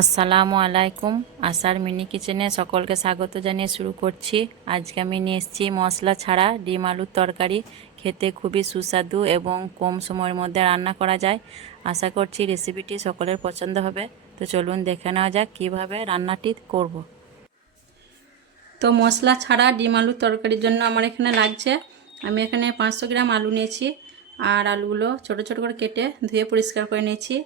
আসসালামু আলাইকুম। আশার মিনি কিচেনে সকলকে স্বাগত জানিয়ে শুরু করছি। আজকে আমি নিয়ে এসেছি মশলা ছাড়া ডিম আলুর তরকারি। খেতে খুবই সুস্বাদু এবং কম সময়ের মধ্যে রান্না করা যায়। আশা করছি রেসিপিটি সকলের পছন্দ হবে। তো চলুন দেখে নেওয়া যাক কীভাবে রান্নাটি করব। তো মশলা ছাড়া ডিম আলুর তরকারির জন্য আমার এখানে লাগছে, আমি এখানে 500 গ্রাম আলু নিয়েছি। আর আলুগুলো ছোট ছোট করে কেটে ধুয়ে পরিষ্কার করে নিয়েছি।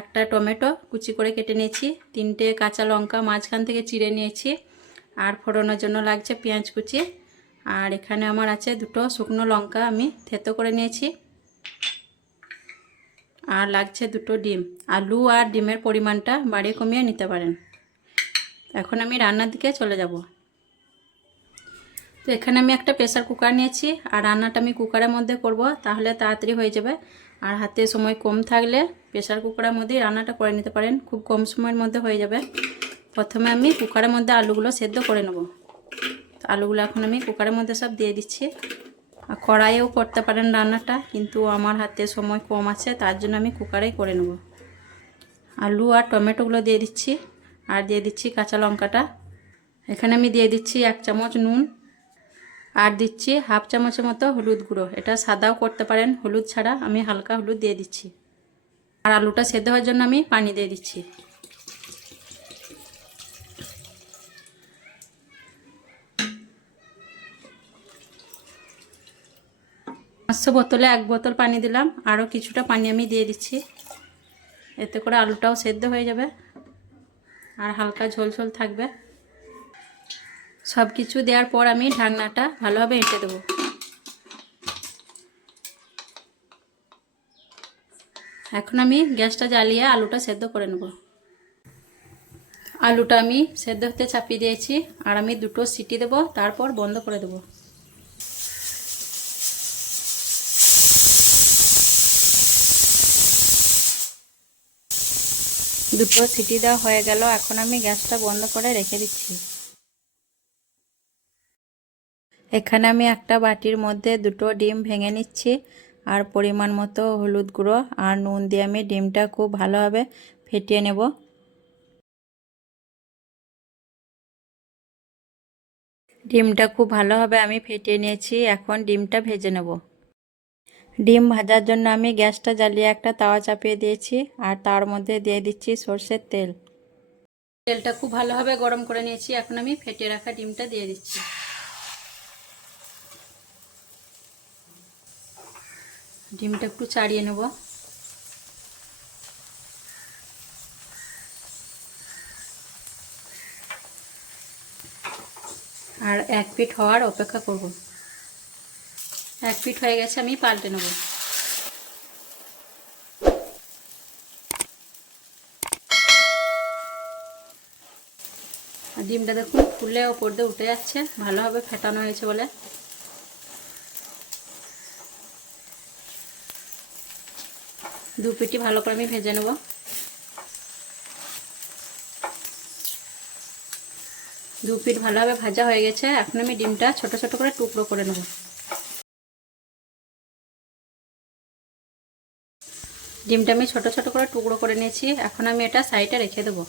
একটা টমেটো কুচি করে কেটে নিয়েছি। 3টে কাঁচা লঙ্কা মাঝখান থেকে চিড়ে নিয়েছি। আর ফোড়নের জন্য লাগছে পেঁয়াজ কুচি। আর এখানে আমার আছে 2টো শুকনো লঙ্কা আমি থেতো করে নিয়েছি। আর লাগছে 2টো ডিম। আলু আর ডিমের পরিমাণটা বাড়িয়ে কমিয়ে নিতে পারেন। এখন আমি রান্নার দিকে চলে যাব। তো এখানে আমি একটা প্রেসার কুকার নিয়েছি। আর রান্নাটা আমি কুকারের মধ্যে করব, তাহলে তাড়াতাড়ি হয়ে যাবে। আর হাতে সময় কম থাকলে প্রেসার কুকারের মধ্যেই রান্নাটা করে নিতে পারেন, খুব কম সময়ের মধ্যে হয়ে যাবে। প্রথমে আমি কুকারের মধ্যে আলুগুলো সেদ্ধ করে নেব। আলুগুলো এখন আমি কুকারের মধ্যে সব দিয়ে দিচ্ছি। আর কড়াইয়েও করতে পারেন রান্নাটা, কিন্তু আমার হাতে সময় কম আছে, তার জন্য আমি কুকারেই করে নেব। আলু আর টমেটোগুলো দিয়ে দিচ্ছি। আর দিয়ে দিচ্ছি কাঁচা লঙ্কাটা। এখানে আমি দিয়ে দিচ্ছি 1 চামচ নুন। আর দিচ্ছি হাফ চামচের মতো হলুদ গুঁড়ো। এটা সাদাও করতে পারেন হলুদ ছাড়া, আমি হালকা হলুদ দিয়ে দিচ্ছি। আর আলুটা সেদ্ধ হওয়ার জন্য আমি পানি দিয়ে দিচ্ছি। বোতলে 1 বোতল পানি দিলাম, আরও কিছুটা পানি আমি দিয়ে দিচ্ছি। এতে করে আলুটাও সেদ্ধ হয়ে যাবে আর হালকা ঝোল ঝোল থাকবে। সব কিছু দেওয়ার পর আমি ঢাকনাটা ভালোভাবে এঁটে দেবো। এখন আমি গ্যাসটা জ্বালিয়ে আলুটা সেদ্ধ করে নেব। আলুটা আমি সেদ্ধ হতে চাপিয়ে দিয়েছি। আর আমি 2টো সিটি দেব, তারপর বন্ধ করে দেব। দুটো সিটি দেওয়া হয়ে গেল। এখন আমি গ্যাসটা বন্ধ করে রেখে দিচ্ছি। এখানে আমি একটা বাটির মধ্যে 2টো ডিম ভেঙে নিচ্ছি। আর পরিমাণ মতো হলুদ গুঁড়ো আর নুন দিয়ে আমি ডিমটা খুব ভালোভাবে ফেটিয়ে নেব। ডিমটা খুব ভালোভাবে আমি ফেটিয়ে নিয়েছি। এখন ডিমটা ভেজে নেব। ডিম ভাজার জন্য আমি গ্যাসটা জ্বালিয়ে একটা তাওয়া চাপিয়ে দিয়েছি। আর তার মধ্যে দিয়ে দিচ্ছি সরষের তেল। তেলটা খুব ভালোভাবে গরম করে নিয়েছি। এখন আমি ফেটিয়ে রাখা ডিমটা দিয়ে দিচ্ছি। ডিমটা একটু ছাড়িয়ে নেব। আর 1 পিঠ হওয়ার অপেক্ষা করব। 1 পিঠ হয়ে গেছে, আমি পাল্টে নেব। আর ডিমটা দেখুন ফুলে ওপর দিয়ে উঠে যাচ্ছে, ভালোভাবে ফেটানো হয়েছে বলে। দু পিঠি ভালো করে আমি ভেজে নেব। দু পিঠ ভালোভাবে ভাজা হয়ে গেছে। এখন আমি ডিমটা ছোট ছোট করে টুকরো করে নেব। ডিমটা আমি ছোট ছোট করে টুকরো করে নিয়েছি। এখন আমি এটা সাইডে রেখে দেবো।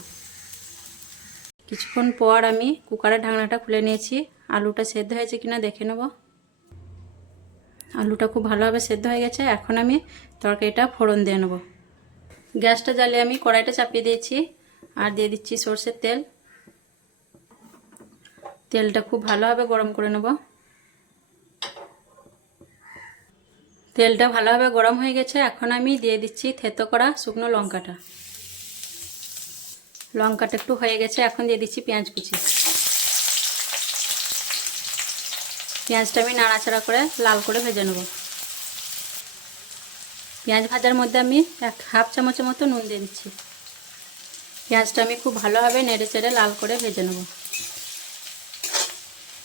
কিছুক্ষণ পর আমি কুকারের ঢাকনাটা খুলে নিয়েছি। আলুটা সেদ্ধ হয়েছে কিনা দেখে নেব। আলুটা খুব ভালোভাবে সেদ্ধ হয়ে গেছে। এখন আমি তরকারিটা ফোড়ন দিয়ে নেব। গ্যাসটা জ্বালিয়ে আমি কড়াইটা চাপিয়ে দিয়েছি। আর দিয়ে দিচ্ছি সরষের তেল। তেলটা খুব ভালোভাবে গরম করে নেব। তেলটা ভালোভাবে গরম হয়ে গেছে। এখন আমি দিয়ে দিচ্ছি থেতো করা শুকনো লঙ্কাটা। লঙ্কাটা একটু হয়ে গেছে, এখন দিয়ে দিচ্ছি পেঁয়াজ কুচি। পেঁয়াজটা আমি নাড়াচাড়া করে লাল করে ভেজে নেব। পেঁয়াজ ভাজার মধ্যে আমি হাফ চামচের মতো নুন দিয়ে দিচ্ছি। পেঁয়াজটা আমি খুব ভালোভাবে নেড়ে চেড়ে লাল করে ভেজে নেব।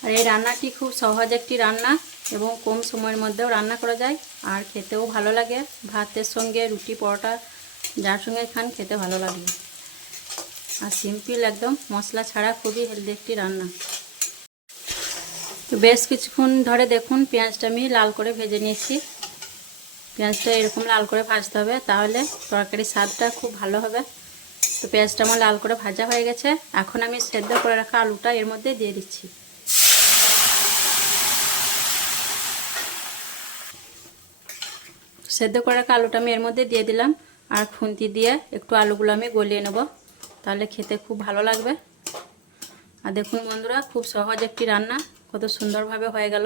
আর এই রান্নাটি খুব সহজ একটি রান্না এবং কম সময়ের মধ্যেও রান্না করা যায়। আর খেতেও ভালো লাগে। ভাতের সঙ্গে, রুটি, পরোটা যার সঙ্গে খান খেতে ভালো লাগবে। আর সিম্পল একদম, মশলা ছাড়া খুবই হেলদি একটি রান্না। তো বেশ কিছুক্ষণ ধরে দেখুন পেঁয়াজটা আমি লাল করে ভেজে নিয়েছি। পেঁয়াজটা এরকম লাল করে ভাজতে হবে, তাহলে তরকারির স্বাদটা খুব ভালো হবে। তো তো পেঁয়াজটা আমার লাল করে ভাজা হয়ে গেছে। এখন আমি সেদ্ধ করে রাখা আলুটা এর মধ্যে দিয়ে দিচ্ছি। সেদ্ধ করে রাখা আলুটা আমি এর মধ্যে দিয়ে দিলাম, আর খুন্তি দিয়ে একটু আলুগুলো আমি গলিয়ে নেব, তাহলে খেতে খুব ভালো লাগবে। আর দেখুন বন্ধুরা, খুব সহজ একটি রান্না, কত সুন্দরভাবে হয়ে গেল।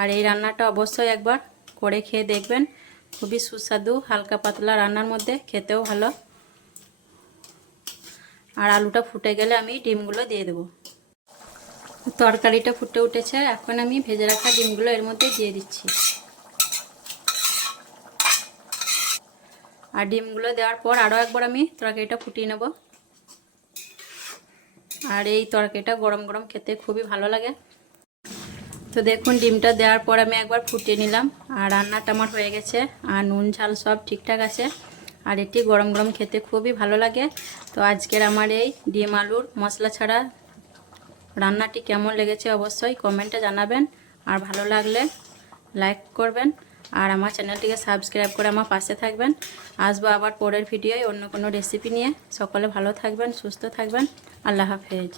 আর এই রান্নাটা অবশ্যই একবার করে খেয়ে দেখবেন, খুবই সুস্বাদু, হালকা পাতলা রান্নার মধ্যে, খেতেও ভালো। আর আলুটা ফুটে গেলে আমি ডিমগুলো দিয়ে দেবো। তরকারিটা ফুটে উঠেছে, এখন আমি ভেজে রাখা ডিমগুলো এর মধ্যে দিয়ে দিচ্ছি। আর ডিমগুলো দেওয়ার পর আরও একবার আমি তরকারিটা ফুটিয়ে নেব। আর এই তরকারিটা গরম গরম খেতে খুবই ভালো লাগে। তো দেখুন, ডিমটা দেওয়ার পর আমি একবার ফুটিয়ে নিলাম, আর রান্নাটা আমার হয়ে গেছে, আর নুন ঝাল সব ঠিকঠাক আছে। আর এটি গরম গরম খেতে খুবই ভালো লাগে। তো আজকের আমার এই ডিম আলুর মশলা ছাড়া রান্নাটি কেমন লেগেছে অবশ্যই কমেন্টে জানাবেন। আর ভালো লাগলে লাইক করবেন, আর আমার চ্যানেলটিকে সাবস্ক্রাইব করে আমার পাশে থাকবেন। আসবো আবার পরের ভিডিওয় অন্য কোনো রেসিপি নিয়ে। সকলে ভালো থাকবেন, সুস্থ থাকবেন। আল্লাহ হাফেজ।